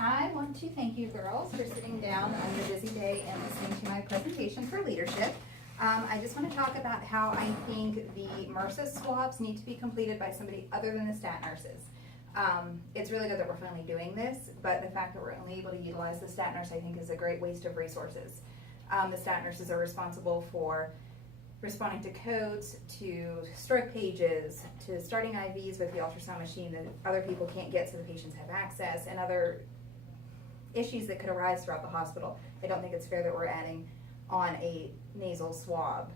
I want to thank you girls for sitting down on your busy day and listening to my presentation for leadership. I just want to talk about how I think the MRSA swabs need to be completed by somebody other than the stat nurses. It's really good that we're finally doing this, but the fact that we're only able to utilize the stat nurse I think is a great waste of resources. The stat nurses are responsible for responding to codes, to stroke pages, to starting IVs with the ultrasound machine that other people can't get so the patients have access, and other issues that could arise throughout the hospital. I don't think it's fair that we're adding on a nasal swab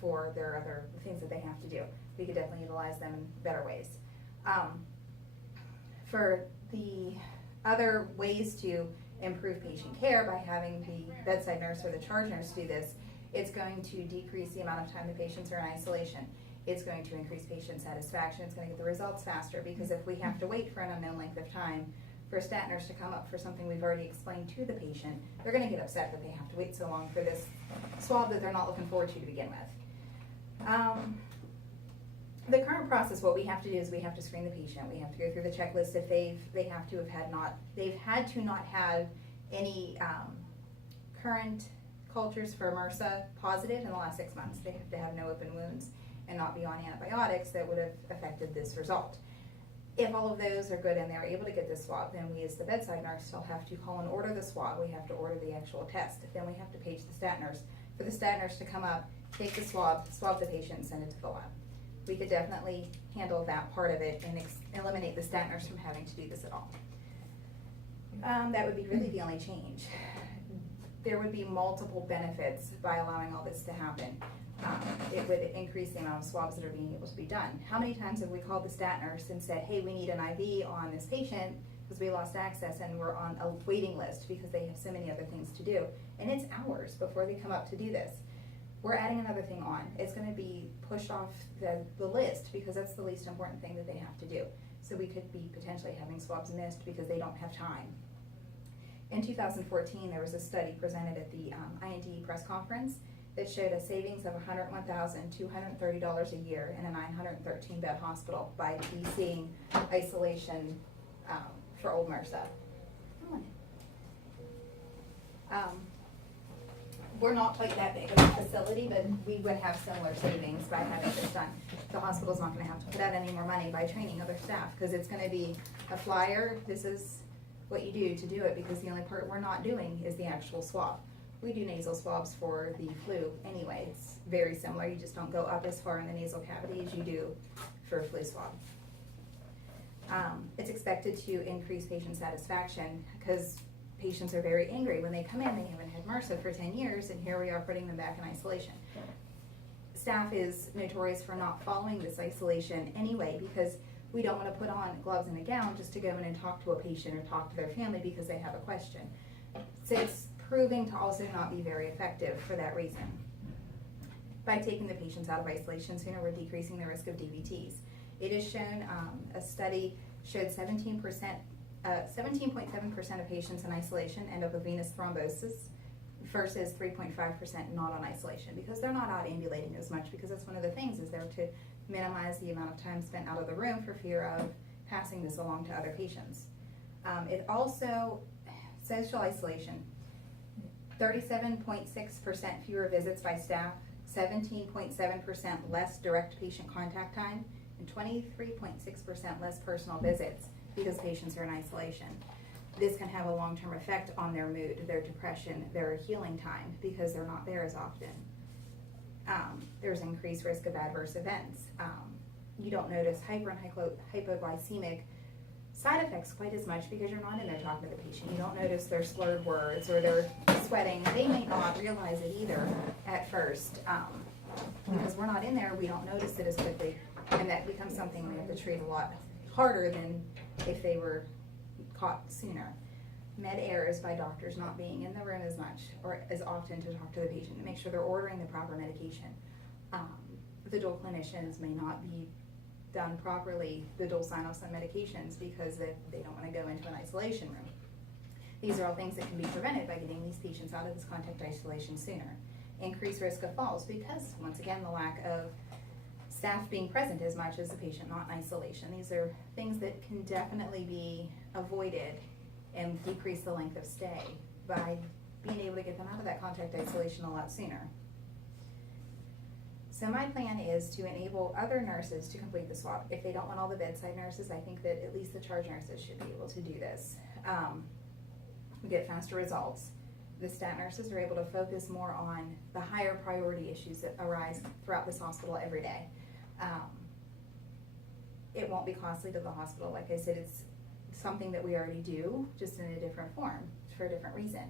for their other things that they have to do. We could definitely utilize them in better ways. For the other ways to improve patient care by having the bedside nurse or the charge nurse do this, it's going to decrease the amount of time the patients are in isolation. It's going to increase patient satisfaction. It's going to get the results faster, because if we have to wait for an unknown length of time for a stat nurse to come up for something we've already explained to the patient, they're going to get upset that they have to wait so long for this swab that they're not looking forward to begin with. The current process, what we have to do is we have to screen the patient. We have to go through the checklist. If they've had to not have any current cultures for MRSA positive in the last 6 months. They have to have no open wounds and not be on antibiotics that would have affected this result. If all of those are good and they're able to get this swab, then we as the bedside nurse still have to call and order the swab. We have to order the actual test. Then we have to page the stat nurse for the stat nurse to come up, take the swab the patient, and send it to the lab. We could definitely handle that part of it and eliminate the stat nurse from having to do this at all. That would be really the only change. There would be multiple benefits by allowing all this to happen. It would increase the amount of swabs that are being able to be done. How many times have we called the stat nurse and said, hey, we need an IV on this patient because we lost access and we're on a waiting list because they have so many other things to do. And it's hours before they come up to do this. We're adding another thing on. It's going to be pushed off the list because that's the least important thing that they have to do. So we could be potentially having swabs missed because they don't have time. In 2014, there was a study presented at the IND press conference that showed a savings of $101,230 a year in a 913-bed hospital by decreasing isolation for old MRSA. We're not quite that big of a facility, but we would have similar savings by having this done. The hospital's not going to have to put out any more money by training other staff because it's going to be a flyer. This is what you do to do it, because the only part we're not doing is the actual swab. We do nasal swabs for the flu anyway. It's very similar. You just don't go up as far in the nasal cavity as you do for a flu swab. It's expected to increase patient satisfaction because patients are very angry when they come in. They haven't had MRSA for 10 years, and here we are putting them back in isolation. Staff is notorious for not following this isolation anyway, because we don't want to put on gloves and a gown just to go in and talk to a patient or talk to their family because they have a question. So it's proving to also not be very effective for that reason. By taking the patients out of isolation sooner, we're decreasing the risk of DVTs. It is shown, a study showed 17.7% of patients in isolation end up with venous thrombosis versus 3.5% not on isolation, because they're not out ambulating as much, because that's one of the things, is there to minimize the amount of time spent out of the room for fear of passing this along to other patients. It also, social isolation, 37.6% fewer visits by staff, 17.7% less direct patient contact time, and 23.6% less personal visits because patients are in isolation. This can have a long-term effect on their mood, their depression, their healing time, because they're not there as often. There's increased risk of adverse events. You don't notice hyper and hypoglycemic side effects quite as much because you're not in there talking to the patient. You don't notice their slurred words or their sweating. They may not realize it either at first. Because we're not in there, we don't notice it as quickly, and that becomes something we have to treat a lot harder than if they were caught sooner. Med errors by doctors not being in the room as much or as often to talk to the patient to make sure they're ordering the proper medication. The dual clinicians may not be done properly, the dual sign-offs on medications, because they don't want to go into an isolation room. These are all things that can be prevented by getting these patients out of this contact isolation sooner. Increased risk of falls because, once again, the lack of staff being present as much as the patient not in isolation. These are things that can definitely be avoided and decrease the length of stay by being able to get them out of that contact isolation a lot sooner. So my plan is to enable other nurses to complete the swab. If they don't want all the bedside nurses, I think that at least the charge nurses should be able to do this. We get faster results. The stat nurses are able to focus more on the higher priority issues that arise throughout this hospital every day. It won't be costly to the hospital. Like I said, it's something that we already do, just in a different form, for a different reason.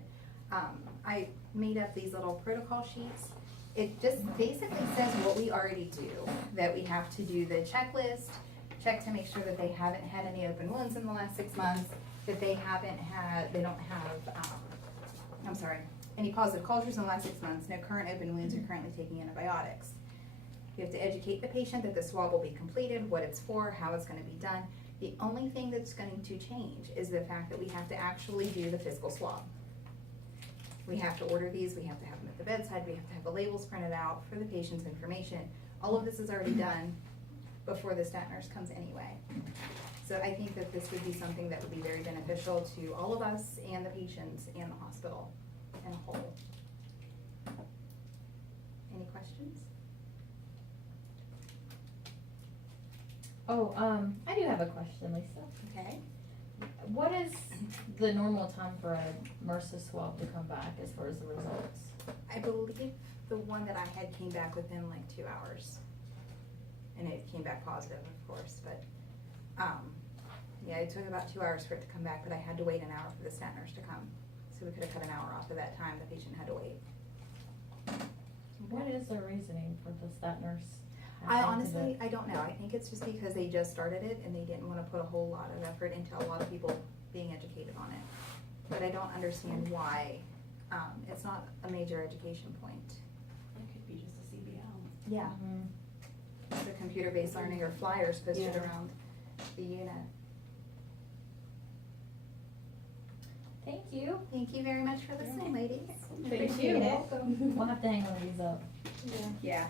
I made up these little protocol sheets. It just basically says what we already do, that we have to do the checklist, check to make sure that they haven't had any open wounds in the last 6 months, that they don't have, any positive cultures in the last 6 months, no current open wounds, or currently taking antibiotics. You have to educate the patient that the swab will be completed, what it's for, how it's gonna be done. The only thing that's going to change is the fact that we have to actually do the physical swab. We have to order these, we have to have them at the bedside, we have to have the labels printed out for the patient's information. All of this is already done before the stat nurse comes anyway. So I think that this would be something that would be very beneficial to all of us and the patients and the hospital in a whole. Any questions? Oh, I do have a question, Lisa. Okay. What is the normal time for a MRSA swab to come back as far as the results? I believe the one that I had came back within like 2 hours. And it came back positive, of course, but, yeah, it took about 2 hours for it to come back, but I had to wait an hour for the stat nurse to come. So we could have cut an hour off of that time the patient had to wait. What is their reasoning for the stat nurse? I honestly, I don't know. I think it's just because they just started it and they didn't want to put a whole lot of effort into a lot of people being educated on it. But I don't understand why. It's not a major education point. It could be just a CBL. Yeah. Mhm. The computer-based learning or flyers posted Yeah. around the unit. Thank you. Thank you very much for listening, ladies. Thank Appreciate you. it. We'll have to hang one of these up. Yeah.